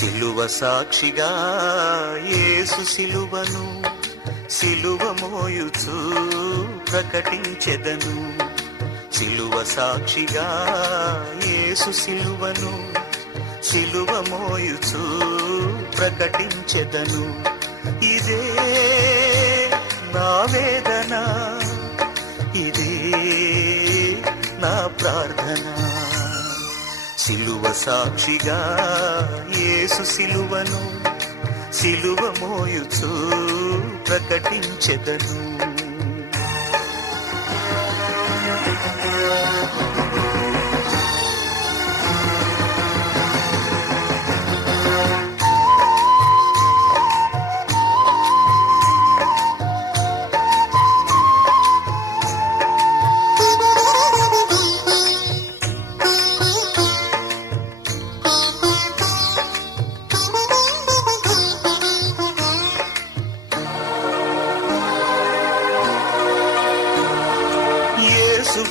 సిలువ సాక్షిగా యేసు సిలువను సిలువ మోయుచు ప్రకటించెదను. సిలువ సాక్షిగా యేసు సిలువను సిలువ మోయుచు ప్రకటించెదను. ఇదే నా వేదన, ఇదే నా ప్రార్థన. సిలువ సాక్షిగా యేసు సిలువను సిలువ మోయుచు ప్రకటించెదను.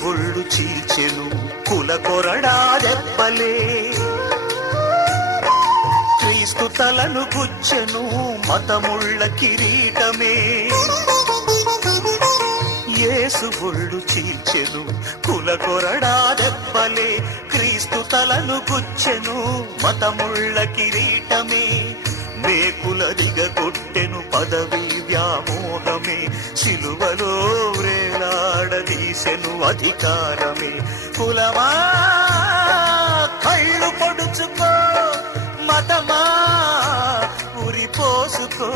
ఒళ్ళు చీల్చెను కుల కొరడా దెబ్బలే, క్రీస్తు తలను గుచ్చెను మతముళ్ళ కిరీటమే. యేసు ఒళ్ళు చీల్చెను కుల కొరడా దెబ్బలే, క్రీస్తు తలను గుచ్చెను మతముళ్ళ కిరీటమే. మేకుల దిగగొట్టెను పదవి వ్యామోహమే, సిలువలో వేలాడదీసెను అధికారమే. కులమా కళ్ళు పొడుచుకో, మతమా ఉరిపోసుకో.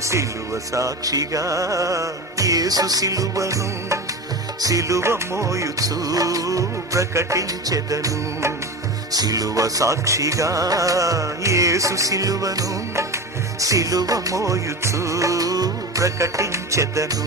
సిలువ సాక్షిగా యేసు సిలువను సిలువ మోయుచు ప్రకటించెదను. సిలువ సాక్షిగా యేసు సిలువను సిలువ మోయుచు ప్రకటించెదను.